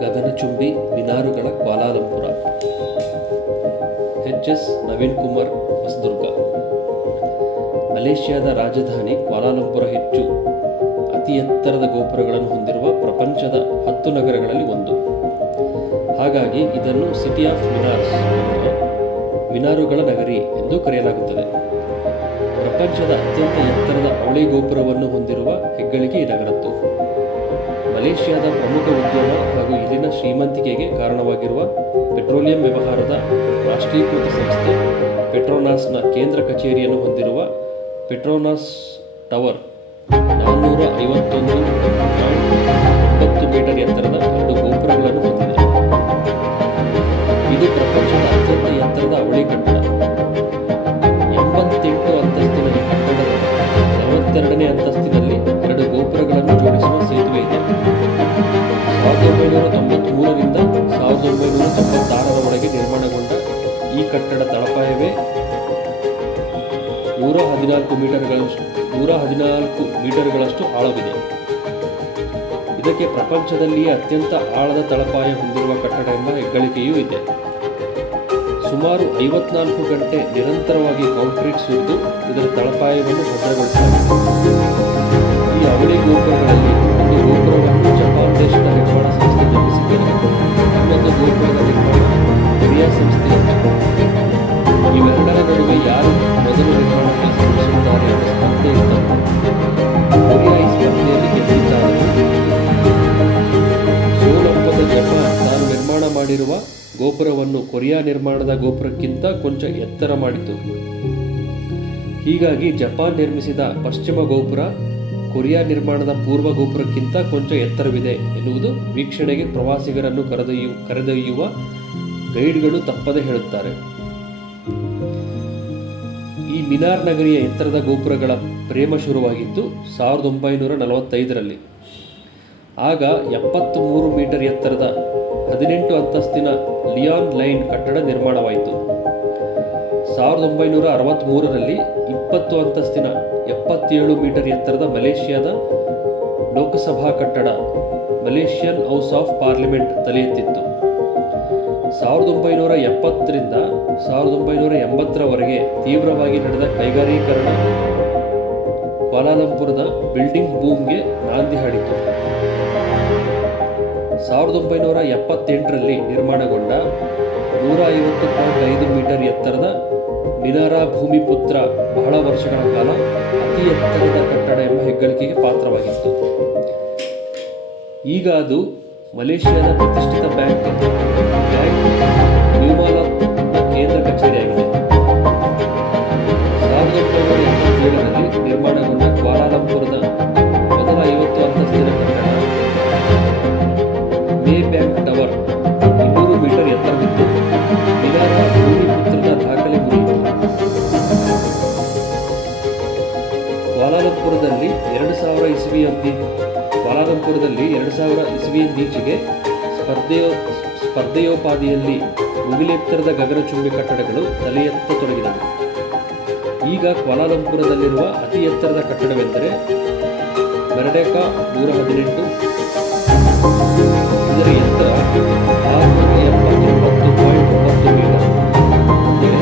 ಗಗನಚುಂಬಿ ಮಿನಾರುಗಳ ಕ್ವಾಲಾಲಂಪುರ. ಎಚ್.ಎಸ್. ನವೀನ್ ಕುಮಾರ್, ಹೊಸದುರ್ಗ. ಮಲೇಷ್ಯಾದ ರಾಜಧಾನಿ ಕ್ವಾಲಾಲಂಪುರ ಅತಿ ಎತ್ತರದ ಗೋಪುರಗಳನ್ನು ಹೊಂದಿರುವ ಪ್ರಪಂಚದ 10 ನಗರಗಳಲ್ಲಿ ಒಂದು. ಹಾಗಾಗಿ ಇದನ್ನು ಸಿಟಿ ಆಫ್ ಮಿನಾರ್ಸ್, ಮಿನಾರುಗಳ ನಗರಿ ಎಂದು ಕರೆಯಲಾಗುತ್ತದೆ. ಪ್ರಪಂಚದ ಅತ್ಯಂತ ಎತ್ತರದ ಅವಳಿ ಗೋಪುರವನ್ನು ಹೊಂದಿರುವ ಹೆಗ್ಗಳಿಕೆ ಈ ನಗರದ್ದು. ಮಲೇಷ್ಯಾದ ಪ್ರಮುಖ ಉದ್ಯಮ ಹಾಗೂ ಇಲ್ಲಿನ ಶ್ರೀಮಂತಿಕೆಗೆ ಕಾರಣವಾಗಿರುವ ಪೆಟ್ರೋಲಿಯಂ ವ್ಯವಹಾರದ ರಾಷ್ಟ್ರೀಕೃತ ಸಂಸ್ಥೆ ಪೆಟ್ರೋನಾಸ್ನ ಕೇಂದ್ರ ಕಚೇರಿಯನ್ನು ಹೊಂದಿರುವ ಪೆಟ್ರೋನಾಸ್ ಟವರ್ 451.9 ಮೀಟರ್ ಎತ್ತರದ 2 ಗೋಪುರಗಳನ್ನು ಹೊಂದಿದೆ. ಇದು ಪ್ರಪಂಚದ ಅತ್ಯಂತ ಎತ್ತರದ ಅವಳಿ ಕಟ್ಟಡ. 88 ಅಂತಸ್ತಿನ ಈ ಕಟ್ಟಡದ 42ನೇ ಅಂತಸ್ತಿನಲ್ಲಿ 2 ಗೋಪುರಗಳನ್ನು ಜೋಡಿಸುವ ಸೇತುವೆ ಇದೆ. 1993ರಿಂದ 1996ರವರೆಗೆ ನಿರ್ಮಾಣಗೊಂಡ ಈ ಕಟ್ಟಡ ತಳಪಾಯವೇ 114 ಮೀಟರ್ಗಳಷ್ಟು ಆಳವಿದೆ. ಇದಕ್ಕೆ ಪ್ರಪಂಚದಲ್ಲಿಯೇ ಅತ್ಯಂತ ಆಳದ ತಳಪಾಯ ಹೊಂದಿರುವ ಕಟ್ಟಡ ಎಂಬ ಹೆಗ್ಗಳಿಕೆಯೂ ಇದೆ. ಸುಮಾರು 54 ಗಂಟೆ ನಿರಂತರವಾಗಿ ಕಾಂಕ್ರೀಟ್ ಸುರಿದು ಇದರ ತಳಪಾಯವನ್ನು ಭದ್ರಗೊಳಿಸಲಾಗಿದೆ. ಈ ಅವಳಿ ಗೋಪುರಗಳಲ್ಲಿ ಒಂದು ಗೋಪುರವನ್ನು ಜಪಾನ್ ದೇಶದ ನಿರ್ಮಾಣ ಸಂಸ್ಥೆ ನಿರ್ಮಿಸಿದ್ದರೆ ಇನ್ನೊಂದು ಗೋಪುರದ ನಿರ್ಮಾಣ ಕೊರಿಯಾ ಸಂಸ್ಥೆಯಿಂದ. ಇವೆರಡರ ನಡುವೆ ಯಾರು ಮೊದಲು ನಿರ್ಮಾಣ ಕೆಲಸ ನಡೆಸುತ್ತಾರೆ ಎಂಬ ಸ್ಪರ್ಧೆ ಇದ್ದಂತೆ ಕೊರಿಯಾ ಈ ಸ್ಪರ್ಧೆಯಲ್ಲಿ ಗೆದ್ದಿದ್ದಾರೆ. ಸೋಲೊಪ್ಪದ ಜಪಾನ್ ತಾನು ನಿರ್ಮಾಣ ಮಾಡಿರುವ ಗೋಪುರವನ್ನು ಕೊರಿಯಾ ನಿರ್ಮಾಣದ ಗೋಪುರಕ್ಕಿಂತ ಕೊಂಚ ಎತ್ತರ ಮಾಡಿತು. ಹೀಗಾಗಿ ಜಪಾನ್ ನಿರ್ಮಿಸಿದ ಪಶ್ಚಿಮ ಗೋಪುರ ಕೊರಿಯಾ ನಿರ್ಮಾಣದ ಪೂರ್ವ ಗೋಪುರಕ್ಕಿಂತ ಕೊಂಚ ಎತ್ತರವಿದೆ ಎನ್ನುವುದು ವೀಕ್ಷಣೆಗೆ ಪ್ರವಾಸಿಗರನ್ನು ಕರೆದೊಯ್ಯುವ ಗೈಡ್ಗಳು ತಪ್ಪದೆ ಹೇಳುತ್ತಾರೆ. ಈ ಮಿನಾರ್ ನಗರಿಯ ಎತ್ತರದ ಗೋಪುರಗಳ ಪ್ರೇಮ ಶುರುವಾಗಿದ್ದು 1945ರಲ್ಲಿ. ಆಗ 73 ಮೀಟರ್ ಎತ್ತರದ 18 ಅಂತಸ್ತಿನ ಲಿಯಾನ್ ಲೈನ್ ಕಟ್ಟಡ ನಿರ್ಮಾಣವಾಯಿತು. 1963ರಲ್ಲಿ 20 ಅಂತಸ್ತಿನ 77 ಮೀಟರ್ ಎತ್ತರದ ಮಲೇಷ್ಯಾದ ಲೋಕಸಭಾ ಕಟ್ಟಡ ಮಲೇಷಿಯನ್ ಹೌಸ್ ಆಫ್ ಪಾರ್ಲಿಮೆಂಟ್ ತಲೆ ಎತ್ತಿತ್ತು. 1970ರಿಂದ 1980ರವರೆಗೆ ತೀವ್ರವಾಗಿ ನಡೆದ ಕೈಗಾರೀಕರಣ ಕ್ವಾಲಾಲಂಪುರದ ಬಿಲ್ಡಿಂಗ್ ಬೂಮ್ಗೆ ನಾಂದಿ ಹಾಡಿತು. 1978ರಲ್ಲಿ ನಿರ್ಮಾಣಗೊಂಡ 150.5 ಮೀಟರ್ ಎತ್ತರದ ಮಿನಾರಾ ಭೂಮಿಪುತ್ರ ಬಹಳ ವರ್ಷಗಳ ಕಾಲ ಅತಿ ಎತ್ತರದ ಕಟ್ಟಡ ಎಂಬ ಹೆಗ್ಗಳಿಕೆಗೆ ಪಾತ್ರವಾಗಿತ್ತು. ಈಗ ಅದು ಮಲೇಷ್ಯಾದ ಪ್ರತಿಷ್ಠಿತ ಬ್ಯಾಂಕ್ ನ್ಯೂಮಾಲಾತ್ನ ಕೇಂದ್ರ ಕಚೇರಿಯಾಗಿದೆ. 1987ರಲ್ಲಿ ನಿರ್ಮಾಣಗೊಂಡ ಕ್ವಾಲಾಲಂಪುರದ ಮೊದಲ 50 ಅಂತಸ್ತಿನ ಕಟ್ಟಡ ಮೇ ಬ್ಯಾಂಕ್ ಟವರ್ 200 ಮೀಟರ್ ಎತ್ತರವಿದ್ದು ಮಿನಾರಾ ಭೂಮಿಪುತ್ರದ ದಾಖಲೆ ಮುರಿಯಿತು. ಕ್ವಾಲಾಲಂಪುರದಲ್ಲಿ 2000 ಇಸವಿಯಿಂದೀಚೆಗೆ ಸ್ಪರ್ಧೆಯೋಪಾದಿಯಲ್ಲಿ ಮುಗಿಲೆತ್ತರದ ಗಗನಚುಂಬಿ ಕಟ್ಟಡಗಳು ತಲೆ ಎತ್ತತೊಡಗಿದವು. ಈಗ ಕ್ವಾಲಾಲಂಪುರದಲ್ಲಿರುವ ಅತಿ ಎತ್ತರದ ಕಟ್ಟಡವೆಂದರೆ ಮೆರ್ಡೆಕಾ 118. ಇದರ ಎತ್ತರ 679.9 ಮೀಟರ್, ಅಂದರೆ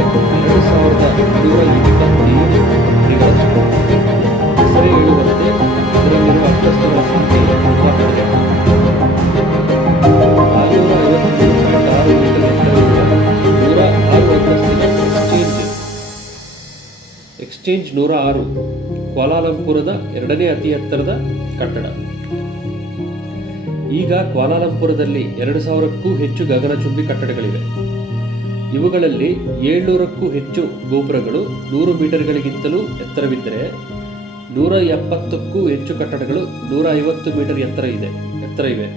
2227 ಅಡಿಗಳಷ್ಟು. ಹೆಸರೇ ಹೇಳುವಂತೆ ಇದರಲ್ಲಿರುವ ಅಂತಸ್ತುಗಳ ಸಂಖ್ಯೆ 452. 453.6 ಮೀಟರ್ ಎತ್ತರವಿರುವ 106 ಅಂತಸ್ತಿನ ಎಕ್ಸ್ಚೇಂಜ್ 106 ಕ್ವಾಲಾಲಂಪುರದ 2ನೇ ಅತಿ ಎತ್ತರದ ಕಟ್ಟಡ. ಈಗ ಕ್ವಾಲಾಲಂಪುರದಲ್ಲಿ 2000ಕ್ಕೂ ಹೆಚ್ಚು ಗಗನಚುಂಬಿ ಕಟ್ಟಡಗಳಿವೆ. ಇವುಗಳಲ್ಲಿ 700ಕ್ಕೂ ಹೆಚ್ಚು ಗೋಪುರಗಳು 100 ಮೀಟರ್ಗಳಿಗಿಂತಲೂ ಎತ್ತರವಿದ್ದರೆ 170ಕ್ಕೂ ಹೆಚ್ಚು ಕಟ್ಟಡಗಳು 150 ಮೀಟರ್ ಎತ್ತರ ಇವೆ.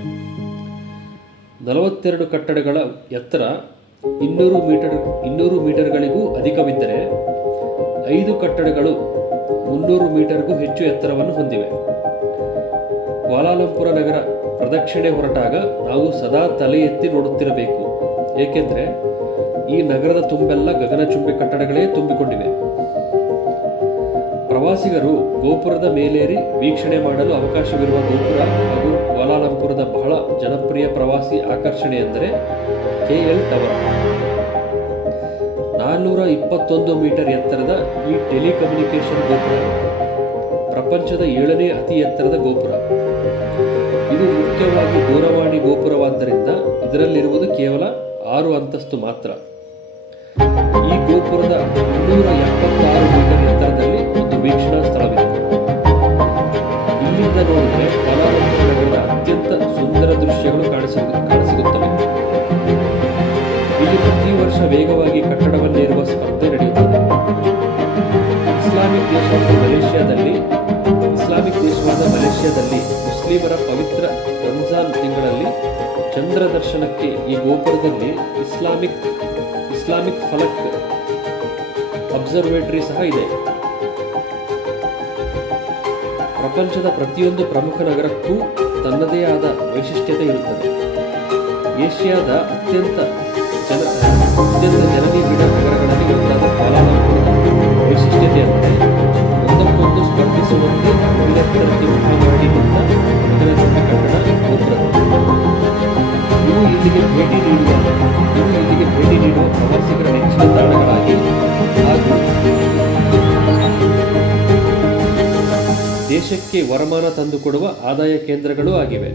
42 ಕಟ್ಟಡಗಳ ಎತ್ತರ 200 ಮೀಟರ್ಗಳಿಗೂ ಅಧಿಕವಿದ್ದರೆ 5 ಕಟ್ಟಡಗಳು 300 ಮೀಟರ್ಗೂ ಹೆಚ್ಚು ಎತ್ತರವನ್ನು ಹೊಂದಿವೆ. ಕ್ವಾಲಾಲಂಪುರ ನಗರ ಪ್ರದಕ್ಷಿಣೆ ಹೊರಟಾಗ ನಾವು ಸದಾ ತಲೆ ಎತ್ತಿ ನೋಡುತ್ತಿರಬೇಕು. ಏಕೆಂದರೆ ಈ ನಗರದ ತುಂಬೆಲ್ಲ ಗಗನಚುಂಬಿ ಕಟ್ಟಡಗಳೇ ತುಂಬಿಕೊಂಡಿವೆ. ಪ್ರವಾಸಿಗರು ಗೋಪುರದ ಮೇಲೇರಿ ವೀಕ್ಷಣೆ ಮಾಡಲು ಅವಕಾಶವಿರುವ ಗೋಪುರ ಹಾಗೂ ಕ್ವಾಲಾಲಂಪುರದ ಬಹಳ ಜನಪ್ರಿಯ ಪ್ರವಾಸಿ ಆಕರ್ಷಣೆ ಎಂದರೆ KL ಟವರ್. 421 ಮೀಟರ್ ಎತ್ತರದ ಈ ಟೆಲಿಕಮ್ಯುನಿಕೇಷನ್ ಗೋಪುರ ಪ್ರಪಂಚದ 7ನೇ ಅತಿ ಎತ್ತರದ ಗೋಪುರ. ಇದು ಮುಖ್ಯವಾಗಿ ದೂರವಾಣಿ ಗೋಪುರವಾದ್ದರಿಂದ ಇದರಲ್ಲಿರುವುದು ಕೇವಲ 6 ಅಂತಸ್ತು ಮಾತ್ರ. ಈ ಗೋಪುರದ 276 ಮೀಟರ್ ಎತ್ತರದಲ್ಲಿ ಒಂದು ವೀಕ್ಷಣಾ ಸ್ಥಳವಿದೆ. ಇಲ್ಲಿಂದ ನೋಡಿದರೆ ಕ್ವಾಲಾಲಂಪುರ್ ನಗರದ ಅತ್ಯಂತ ಸುಂದರ ದೃಶ್ಯಗಳು ಕಾಣಸಿಗುತ್ತವೆ. ಇಲ್ಲಿ ಪ್ರತಿ ವರ್ಷ ವೇಗವಾಗಿ ಕಟ್ಟಡವನ್ನೇರುವ ಸ್ಪರ್ಧೆ ನಡೆಯುತ್ತದೆ. ಇಸ್ಲಾಮಿಕ್ ದೇಶವಾದ ಮಲೇಷ್ಯಾದಲ್ಲಿ ಮುಸ್ಲಿಮರ ಪವಿತ್ರ ರಂಜಾನ್ ತಿಂಗಳಲ್ಲಿ ಚಂದ್ರ ದರ್ಶನಕ್ಕೆ ಈ ಗೋಪುರದಲ್ಲಿ ಇಸ್ಲಾಮಿಕ್ ಫಲಕ್ ಅಬ್ಸರ್ವೇಟರಿ ಸಹ ಇದೆ. ಪ್ರಪಂಚದ ಪ್ರತಿಯೊಂದು ಪ್ರಮುಖ ನಗರಕ್ಕೂ ತನ್ನದೇ ಆದ ವೈಶಿಷ್ಟ್ಯತೆ ಇರುತ್ತದೆ. ಏಷ್ಯಾದ ಅತ್ಯಂತ ಜನನಿಬಿಡ ನಗರಗಳಲ್ಲಿ ಒಂದಾದ ಕ್ವಾಲಾಲಂಪುರದ ವೈಶಿಷ್ಟ್ಯತೆ ಅಂದರೆ ಒಂದಕ್ಕೊಂದು ಸ್ಪರ್ಧಿಸುವಂತೆ ವಿವಿಧೆತ್ತರಕ್ಕೆ ಮುಖ ಮಾಡಿ ನಿಂತ ನಗರ ದೊಡ್ಡ ಕಟ್ಟಡ ಗೋಪುರಗಳು. ಇವು ಇಲ್ಲಿಗೆ ಭೇಟಿ ನೀಡುವ ಪ್ರವಾಸಿಗರ ನೆಚ್ಚಿನ ತಾಣಗಳಾಗಿ ಹಾಗೂ ದೇಶಕ್ಕೆ ವರಮಾನ ತಂದುಕೊಡುವ ಆದಾಯ ಕೇಂದ್ರಗಳೂ ಆಗಿವೆ.